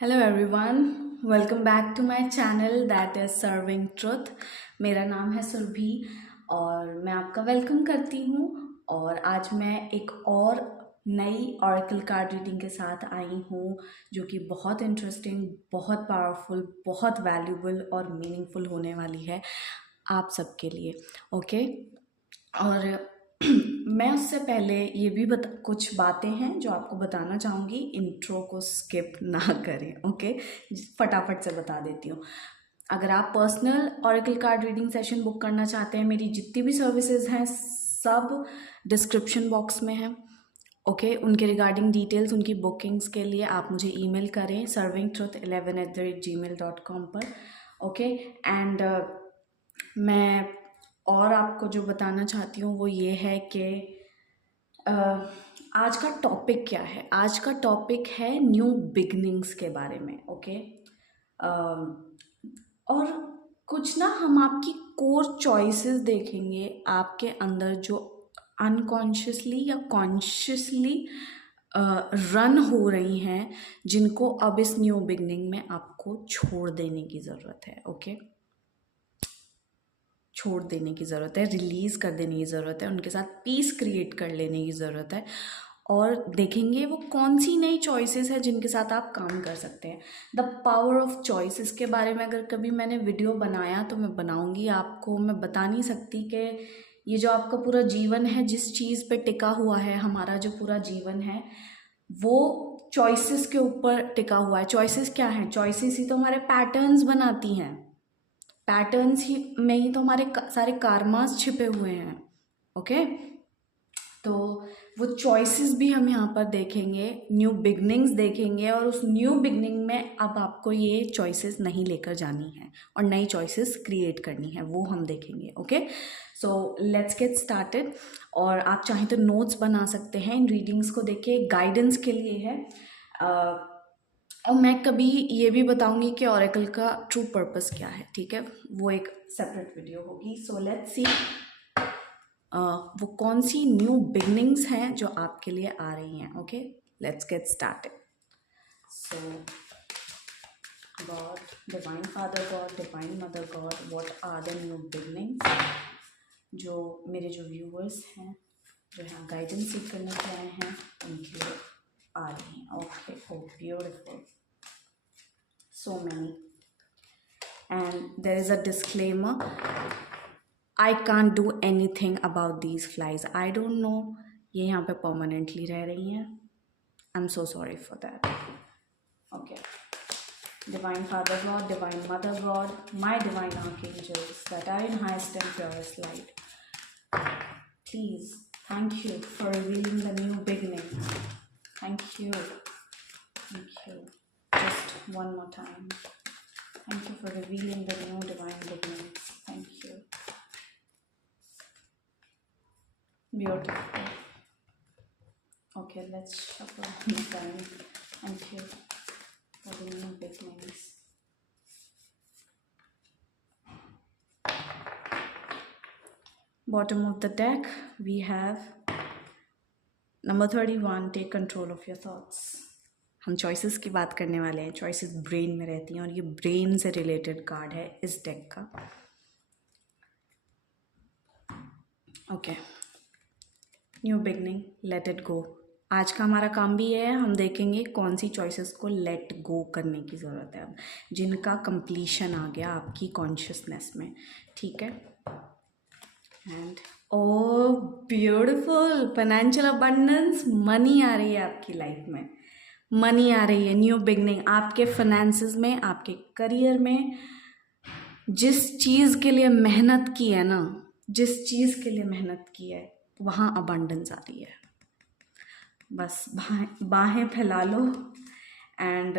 Hello everyone, welcome back to my channel that is serving truth. मेरा नाम है सुरभि और मैं आपका वेलकम करती हूँ। और आज मैं एक और नई ऑरेकल कार्ड रीडिंग के साथ आई हूँ जो कि बहुत इंटरेस्टिंग, बहुत पावरफुल, बहुत वैल्यूबल और मीनिंगफुल होने वाली है आप सबके लिए। ओके। और मैं उससे पहले ये भी कुछ बातें हैं जो आपको बताना चाहूँगी। इंट्रो को स्किप ना करें, ओके। फटाफट से बता देती हूँ। अगर आप personal oracle card reading session book करना चाहते हैं, मेरी जितनी भी सर्विसेज हैं सब डिस्क्रिप्शन बॉक्स में हैं, ओके। उनके रिगार्डिंग डिटेल्स, उनकी बुकिंग्स के लिए आप मुझे ईमेल करें servingtruth11@gmail.com पर, ओके। एंड मैं और आपको जो बताना चाहती हूँ वो ये है कि आज का टॉपिक क्या है। आज का टॉपिक है न्यू बिगनिंग्स के बारे में, ओके। और कुछ ना हम आपकी कोर चॉइसेस देखेंगे, आपके अंदर जो अनकॉन्शियसली या कॉन्शियसली रन हो रही हैं, जिनको अब इस न्यू बिगनिंग में आपको छोड़ देने की ज़रूरत है, ओके। छोड़ देने की ज़रूरत है, रिलीज़ कर देने की ज़रूरत है, उनके साथ पीस क्रिएट कर लेने की ज़रूरत है। और देखेंगे वो कौन सी नई चॉइसेस है जिनके साथ आप काम कर सकते हैं। द पावर ऑफ चॉइस, इसके बारे में अगर कभी मैंने वीडियो बनाया तो मैं बनाऊंगी। आपको मैं बता नहीं सकती कि ये जो आपका पूरा जीवन है, जिस चीज़ पे टिका हुआ है हमारा जो पूरा जीवन है, वो चॉइसेस के ऊपर टिका हुआ है। चॉइसेस क्या हैं? चॉइसेस ही तो हमारे पैटर्न्स बनाती हैं। पैटर्न्स ही में ही तो हमारे सारे कार्मास छिपे हुए हैं, ओके। तो वो चॉइसेस भी हम यहाँ पर देखेंगे, न्यू बिगनिंग्स देखेंगे, और उस न्यू बिगनिंग में अब आपको ये चॉइसेस नहीं लेकर जानी है और नई चॉइसेस क्रिएट करनी है, वो हम देखेंगे, okay. So let's get started. और आप चाहें तो नोट्स बना सकते हैं इन रीडिंग्स को देख के, गाइडेंस के लिए है। और मैं कभी ये भी बताऊंगी कि ऑरेकल का ट्रू पर्पस क्या है, ठीक है। वो एक सेपरेट वीडियो होगी। सो लेट्स सी वो कौन सी न्यू बिगनिंग्स हैं जो आपके लिए आ रही हैं, okay. Let's get started. So God, divine father God, divine mother God, what are the new beginnings जो मेरे जो व्यूअर्स हैं, जो यहाँ गाइडेंस सीख करने के आए हैं, उनके लिए आ रही हैं, okay. Oh beautiful, so many. And there is a disclaimer, I can't do anything about these flies. I don't know ये यहाँ पे permanently रह रही हैं. I'm so sorry for that. Okay. Divine Father God, Divine Mother God, my divine archangels that are in highest and purest light, please, thank you for revealing the new beginning. Thank you. Thank you. Just one more time. Thank you for revealing the new divine beginnings. Thank you. Beautiful. Okay, let's shuffle one more time. Thank you for the new beginnings. Bottom of the deck, we have number 31, take control of your thoughts. हम choices की बात करने वाले हैं। Choices brain में रहती हैं और ये ब्रेन से रिलेटेड कार्ड है इस डेक का, okay. New beginning, late it गो। आज का हमारा काम भी ये है, हम देखेंगे कौन सी चॉइसेस को लेट गो करने की ज़रूरत है अब, जिनका कंप्लीशन आ गया आपकी कॉन्शियसनेस में, ठीक है। And O beautiful, financial abundance, money आ रही है आपकी लाइफ में, मनी आ रही है। न्यू बिगनिंग, आपके फाइनेंसेस में, आपके करियर में, जिस चीज़ के लिए मेहनत की है ना, जिस चीज़ के लिए मेहनत की है, वहाँ अबंडेंस आ रही है। बस बाहें फैला लो। एंड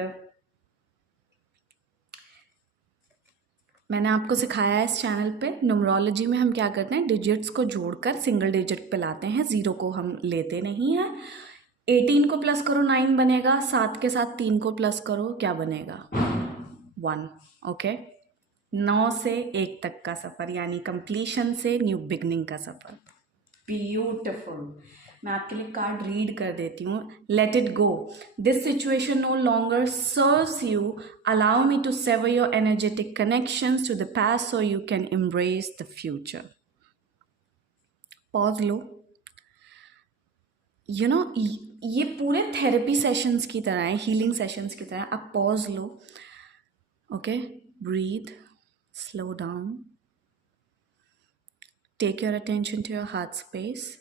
मैंने आपको सिखाया है इस चैनल पे, न्यूमरोलॉजी में हम क्या करते हैं, डिजिट्स को जोड़कर सिंगल डिजिट पे लाते हैं, ज़ीरो को हम लेते नहीं हैं। 18 को प्लस करो 9 बनेगा, 7 के साथ 3 को प्लस करो क्या बनेगा, 1, ओके। 9 से 1 तक का सफ़र, यानी कंप्लीशन से न्यू बिगनिंग का सफ़र। ब्यूटिफुल। मैं आपके लिए कार्ड रीड कर देती हूँ. Let it go. This situation no longer serves you. Allow me to sever your energetic connections to the past so you can embrace the future. Pause लो. You know, ये पूरे therapy sessions की तरह है, healing sessions की तरह. आप pause लो. Okay, breathe, slow down, take your attention to your heart space.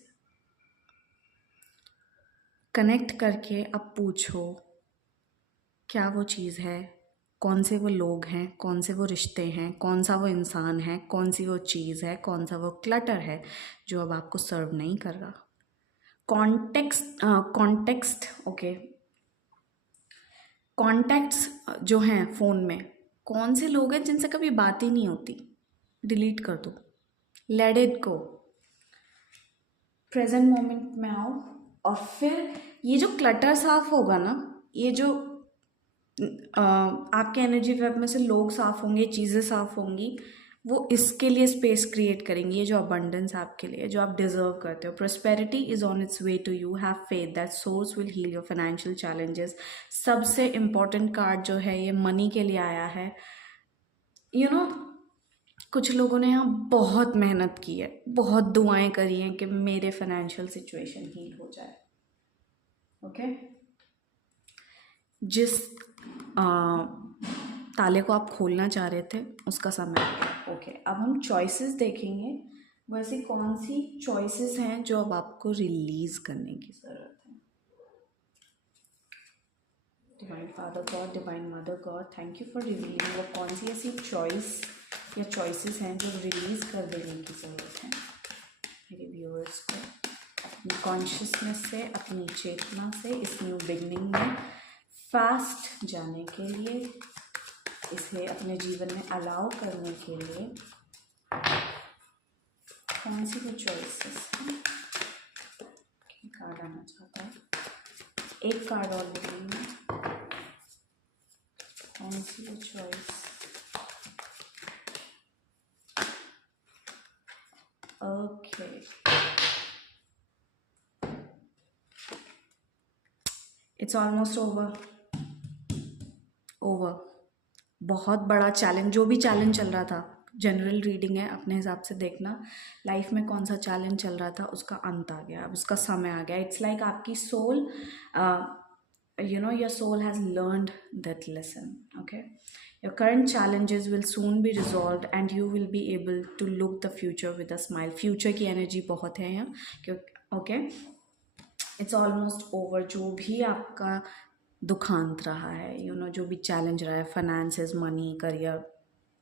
Connect करके अब पूछो क्या वो चीज़ है, कौन से वो लोग हैं, कौन से वो रिश्ते हैं, कौन सा वो इंसान है, कौन सी वो चीज़ है, कौन सा वो क्लटर है जो अब आपको सर्व नहीं कर रहा. कॉन्टेक्स्ट. ओके, कॉन्टैक्ट्स जो हैं फ़ोन में, कौन से लोग हैं जिनसे कभी बात ही नहीं होती, डिलीट कर दो. Late it go. Present moment में आओ. और फिर ये जो क्लटर साफ होगा ना, ये जो आपके एनर्जी वेब में से लोग साफ होंगे, चीज़ें साफ होंगी, वो इसके लिए स्पेस क्रिएट करेंगी. ये जो अबंडेंस आपके लिए, जो आप डिजर्व करते हो. Prosperity is on its way to you. Have faith that source will heal your financial challenges. सबसे इम्पॉर्टेंट कार्ड जो है ये मनी के लिए आया है. यू नो, कुछ लोगों ने यहाँ बहुत मेहनत की है, बहुत दुआएं करी हैं कि मेरे फाइनेंशियल सिचुएशन हील हो जाए. ओके, जिस ताले को आप खोलना चाह रहे थे उसका समय आ गया. ओके, अब हम चॉइसेस देखेंगे. वैसे कौन सी चॉइसेस हैं जो अब आपको रिलीज करने की ज़रूरत है. Divine father God, divine mother God, thank you for revealing. वो कौन सी ऐसी चॉइस या चॉइसेस हैं जो रिलीज कर देने की ज़रूरत है मेरे व्यूअर्स को अपनी कॉन्शियसनेस से, अपनी चेतना से इस न्यू बिगनिंग में फास्ट जाने के लिए, इसे अपने जीवन में अलाउ करने के लिए. कौन सी वो चॉइसेस हैं. कार्ड आना चाहता है. एक कार्ड और लेंगे. कौन सी वो choice. Okay, it's almost over. बहुत बड़ा चैलेंज, जो भी चैलेंज चल रहा था, जनरल रीडिंग है, अपने हिसाब से देखना लाइफ में कौन सा चैलेंज चल रहा था, उसका अंत आ गया, अब उसका समय आ गया. इट्स लाइक आपकी soul, you know, your soul has learned that lesson. Okay, your current challenges will soon be resolved and you will be able to look the future with a smile. Future की energy बहुत है यहाँ. Okay, it's almost over. जो भी आपका दुखांत रहा है, you know, जो भी चैलेंज रहा है, फाइनेंसेस, मनी, करियर,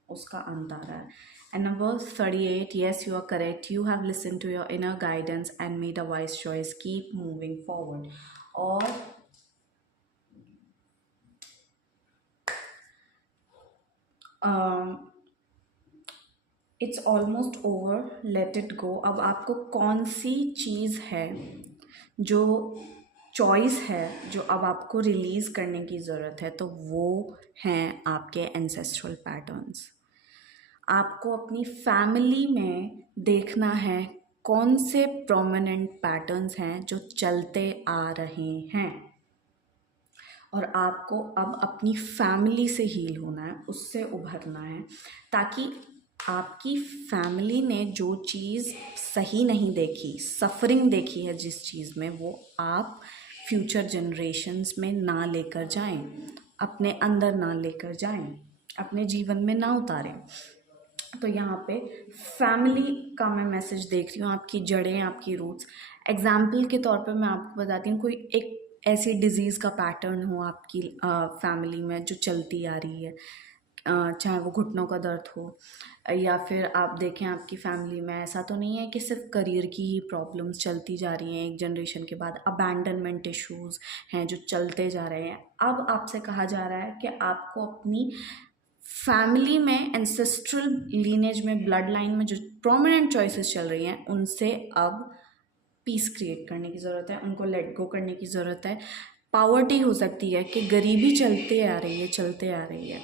उसका अंत आ रहा है. And number 38, yes, you are correct. You have listened to your inner guidance and made a wise choice. Keep moving forward. और it's almost over. Late it गो. अब आपको कौन सी चीज़ है, जो चॉइस है, जो अब आपको रिलीज़ करने की ज़रूरत है, तो वो हैं आपके एंसेस्ट्रल पैटर्न्स. आपको अपनी फैमिली में देखना है कौन से प्रोमिनेंट पैटर्न्स हैं जो चलते आ रहे हैं, और आपको अब अपनी फैमिली से हील होना है, उससे उभरना है, ताकि आपकी फैमिली ने जो चीज़ सही नहीं देखी, सफरिंग देखी है जिस चीज़ में, वो आप फ्यूचर जनरेशन्स में ना लेकर जाएं, अपने अंदर ना लेकर जाएं, अपने जीवन में ना उतारें. तो यहाँ पे फैमिली का मैं मैसेज देख रही हूँ, आपकी जड़ें, आपकी रूट्स. एग्जाम्पल के तौर पे मैं आपको बताती हूँ, कोई एक ऐसी डिज़ीज़ का पैटर्न हो आपकी फैमिली में जो चलती आ रही है, चाहे वो घुटनों का दर्द हो, या फिर आप देखें आपकी फैमिली में ऐसा तो नहीं है कि सिर्फ करियर की ही प्रॉब्लम्स चलती जा रही हैं, एक जनरेशन के बाद अबैंडनमेंट इश्यूज़ हैं जो चलते जा रहे हैं. अब आपसे कहा जा रहा है कि आपको अपनी फैमिली में, एंसेस्ट्रल लीनेज में, ब्लड लाइन में जो प्रोमिनेंट चॉइसेस चल रही हैं, उनसे अब पीस क्रिएट करने की ज़रूरत है, उनको लेट गो करने की ज़रूरत है. पावर्टी हो सकती है कि गरीबी चलते आ रही है, चलते आ रही है.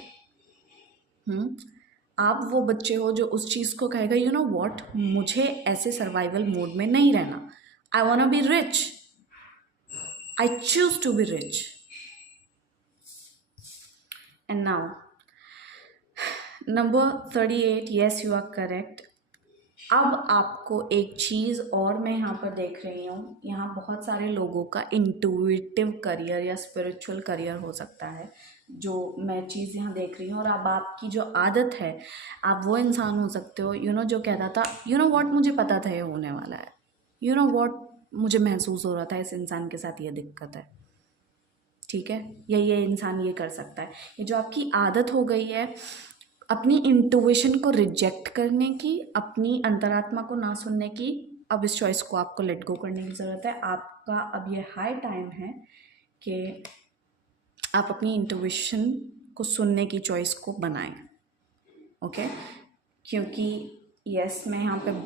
आप वो बच्चे हो जो उस चीज़ को कहेगा, यू नो व्हाट, मुझे ऐसे सर्वाइवल मोड में नहीं रहना, I want to be rich. I choose to be rich. And now, number 38, yes, you are correct. अब आपको एक चीज़ और मैं यहाँ पर देख रही हूँ, यहाँ बहुत सारे लोगों का इंट्यूटिव करियर या स्पिरिचुअल करियर हो सकता है, जो मैं चीज़ यहाँ देख रही हूँ। और अब आपकी जो आदत है, आप वो इंसान हो सकते हो जो कहता था व्हाट, मुझे पता था ये होने वाला है, व्हाट, मुझे महसूस हो रहा था इस इंसान के साथ ये दिक्कत है, ठीक है, या ये इंसान ये कर सकता है। ये जो आपकी आदत हो गई है अपनी इंट्यूशन को रिजेक्ट करने की, अपनी अंतरात्मा को ना सुनने की, अब इस चॉइस को आपको लेट गो करने की ज़रूरत है। आपका अब ये हाई टाइम है कि आप अपनी इंट्यूशन को सुनने की चॉइस को बनाएं, ओके। क्योंकि यस, मैं यहाँ पे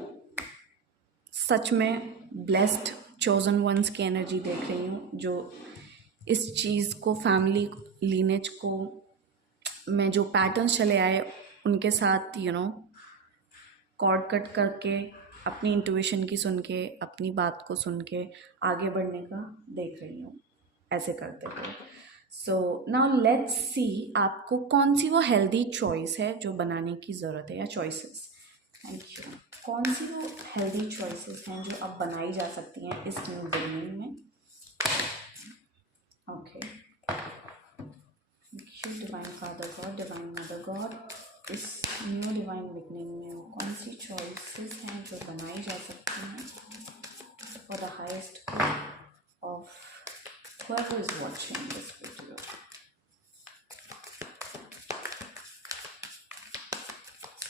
सच में ब्लेस्ड चोजन वंस की एनर्जी देख रही हूँ, जो इस चीज़ को, फैमिली लीनेज को, में जो पैटर्न्स चले आए उनके साथ कॉर्ड कट करके अपनी इंट्यूशन की सुन के, अपनी बात को सुन के आगे बढ़ने का देख रही हूँ, ऐसे करते हुए। सो नाउ लेट्स सी आपको कौन सी वो हेल्दी चॉइस है जो बनाने की ज़रूरत है, या चॉइसेस, थैंक यू, कौन सी वो हेल्दी चॉइसेस हैं जो अब बनाई जा सकती हैं इस न्यू बिगिनिंग में। Okay, divine father God, divine mother God, इस न्यू डिवाइन बिगनिंग में वो कौन सी चॉइसेस हैं जो बनाई जा सकती हैं for the highest good of whoever is watching this video.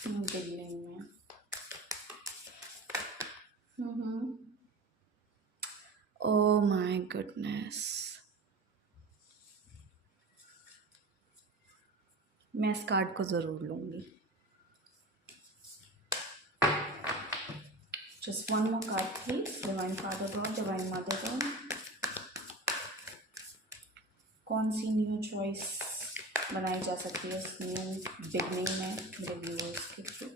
New beginning में ओह माय गुडनेस, मैं इस कार्ड को ज़रूर लूँगी। Just one more card please, divine father God, divine mother God, कौन सी न्यू चॉइस बनाई जा सकती है इस न्यू बिगनिंग में मेरे व्यूअर्स के through.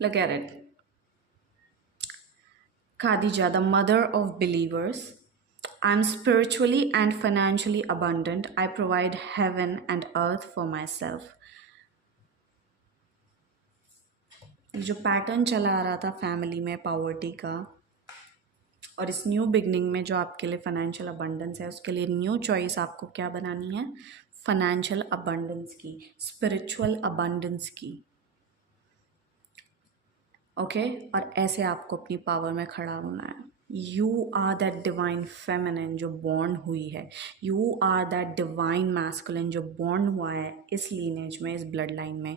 Look at it. Khadija, the mother of believers. I'm spiritually and financially abundant. I provide heaven and earth for myself. जो पैटर्न चला आ रहा था फैमिली में पॉवर्टी का, और इस न्यू बिगनिंग में जो आपके लिए फाइनेंशियल अबंडेंस है, उसके लिए न्यू चॉइस आपको क्या बनानी है, फाइनेंशियल अबंडेंस की, स्पिरिचुअल अबंडेंस की, ओके। और ऐसे आपको अपनी पावर में खड़ा होना है। You are that divine feminine जो बॉर्न हुई है, you are that divine masculine जो बॉर्न हुआ है इस लीनेज में, इस ब्लड लाइन में,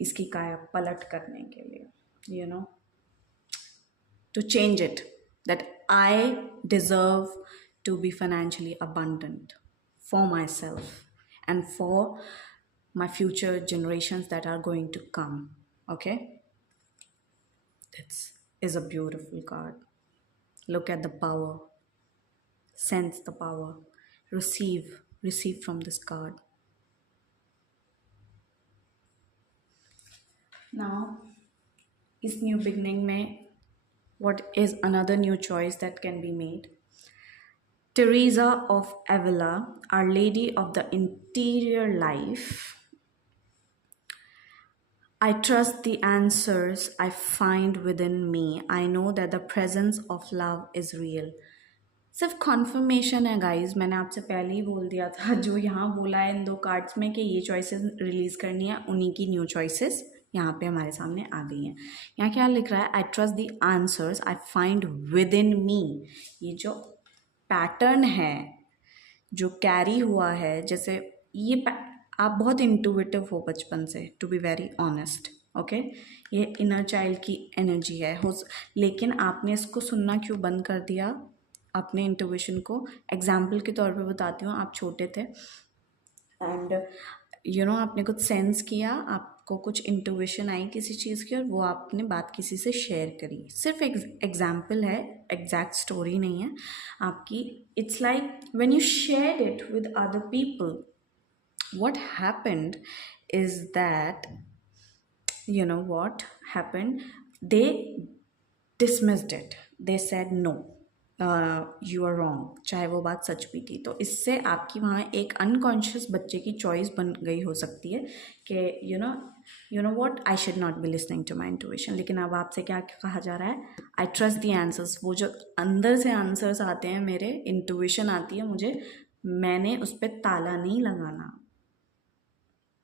इसकी काया पलट करने के लिए, to change it, that I deserve to be financially abundant for myself and for my future generations that are going to come, okay. This is a beautiful card. Look at the power, sense the power, receive from this card. Now इस new beginning में what is another new choice that can be made? Teresa of Avila, Our Lady of the Interior Life. I trust the answers I find within me. I know that the presence of love is real. सिर्फ conformation है guys, मैंने आपसे पहले ही बोल दिया था, जो यहाँ बोला है इन दो कार्ड्स में कि ये चॉइसेस रिलीज़ करनी है, उन्हीं की न्यू चॉइसेस यहाँ पे हमारे सामने आ गई हैं। यहाँ क्या लिख रहा है, I trust the answers I find within me. ये जो पैटर्न है जो कैरी हुआ है, जैसे ये आप बहुत इंट्यूटिव हो बचपन से, to be very honest, okay. ये इनर चाइल्ड की एनर्जी है, लेकिन आपने इसको सुनना क्यों बंद कर दिया, अपने इंट्यूशन को। एग्जाम्पल के तौर पे बताती हूँ, आप छोटे थे एंड आपने कुछ सेंस किया, आप आपको कुछ इंट्यूशन आई किसी चीज़ की और वो आपने बात किसी से शेयर करी, सिर्फ एग्जाम्पल है, एग्जैक्ट स्टोरी नहीं है आपकी. It's like when you share it with other people, what happened is that, you know what happened, they dismissed it, they said no, you are wrong, चाहे वो बात सच भी थी. तो इससे आपकी वहाँ एक अनकॉन्शियस बच्चे की चॉइस बन गई हो सकती है कि you know what, I should not be listening to my intuition. लेकिन अब आपसे क्या कहा जा रहा है, आई ट्रस्ट दी आंसर्स. वो जो अंदर से आंसर्स आते हैं, मेरे इंट्यूशन आती है मुझे, मैंने उस पर ताला नहीं लगाना,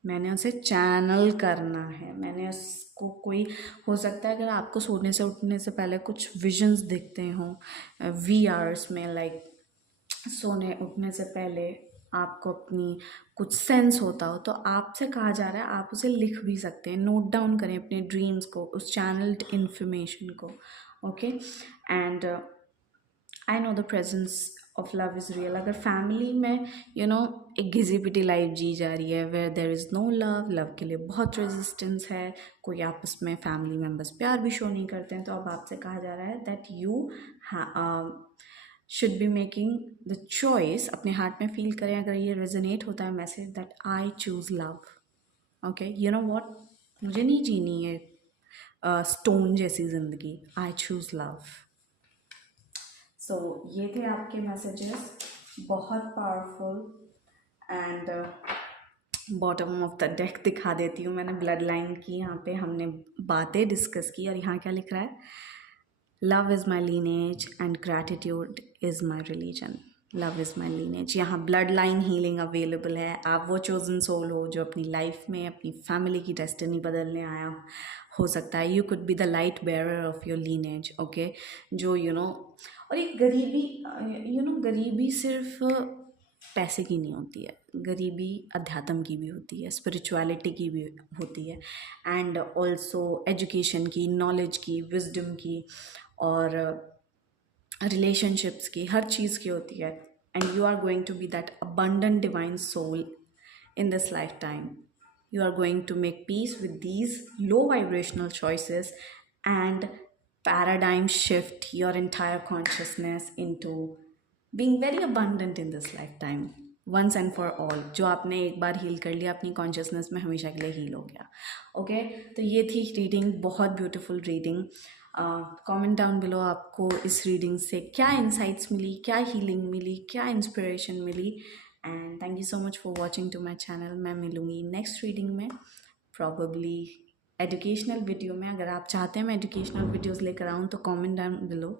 मैंने उसे चैनल करना है. मैंने उसको, कोई हो सकता है अगर आपको सोने से उठने से पहले कुछ विजन्स दिखते हों वीआर्स में, लाइक सोने उठने से पहले आपको अपनी कुछ सेंस होता हो, तो आपसे कहा जा रहा है आप उसे लिख भी सकते हैं, नोट डाउन करें अपने ड्रीम्स को, उस चैनल्ड इन्फॉर्मेशन को. Okay, and I know the presence of love is real. अगर फैमिली में एक घिसी पिटी लाइफ जी जा रही है where there is no love, love के लिए बहुत रेजिस्टेंस है, कोई आपस में फैमिली मेम्बर्स प्यार भी शो नहीं करते हैं, तो अब आपसे कहा जा रहा है that you should be making the choice. अपने हार्ट में फील करें, अगर ये रेजोनेट होता है message, that I choose love. Okay, you know what, मुझे नहीं जीनी है स्टोन जैसी ज़िंदगी, आई चूज़ लव. सो ये थे आपके मैसेजेस, बहुत powerful. And bottom of the deck दिखा देती हूँ मैंने, ब्लड लाइन की यहाँ पे हमने बातें डिस्कस की, और यहाँ क्या लिख रहा है, love is my lineage and gratitude is my religion. Love is my lineage, यहाँ ब्लड लाइन हीलिंग अवेलेबल है. आप वो चोजन सोल हो जो अपनी लाइफ में अपनी फैमिली की डेस्टिनी बदलने आया हो सकता है. You could be the light bearer of your lineage. Okay, जो और ये गरीबी, गरीबी सिर्फ पैसे की नहीं होती है, गरीबी अध्यात्म की भी होती है, स्पिरिचुअलिटी की भी होती है, एंड ऑल्सो एजुकेशन की, नॉलेज की, विजडम की, और रिलेशनशिप्स की, हर चीज़ की होती है. And you are going to be that abundant divine soul in this lifetime. You are going to make peace with these low vibrational choices and paradigm shift your entire consciousness into being very abundant in this lifetime, once and for all. जो आपने एक बार heal कर लिया अपनी consciousness में, हमेशा के लिए हील हो गया. ओके, तो ये थी रीडिंग, बहुत beautiful reading. Comment down below आपको इस रीडिंग से क्या इंसाइट्स मिली, क्या हीलिंग मिली, क्या इंस्पिरेशन मिली. And thank you so much for watching to my channel. मैं मिलूँगी नेक्स्ट रीडिंग में, प्रॉबली एजुकेशनल वीडियो में. अगर आप चाहते हैं मैं एजुकेशनल वीडियोज़ लेकर आऊँ तो comment down below.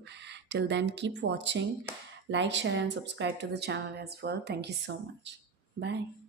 Till then keep watching, like, share and subscribe to the channel as well. Thank you so much. Bye.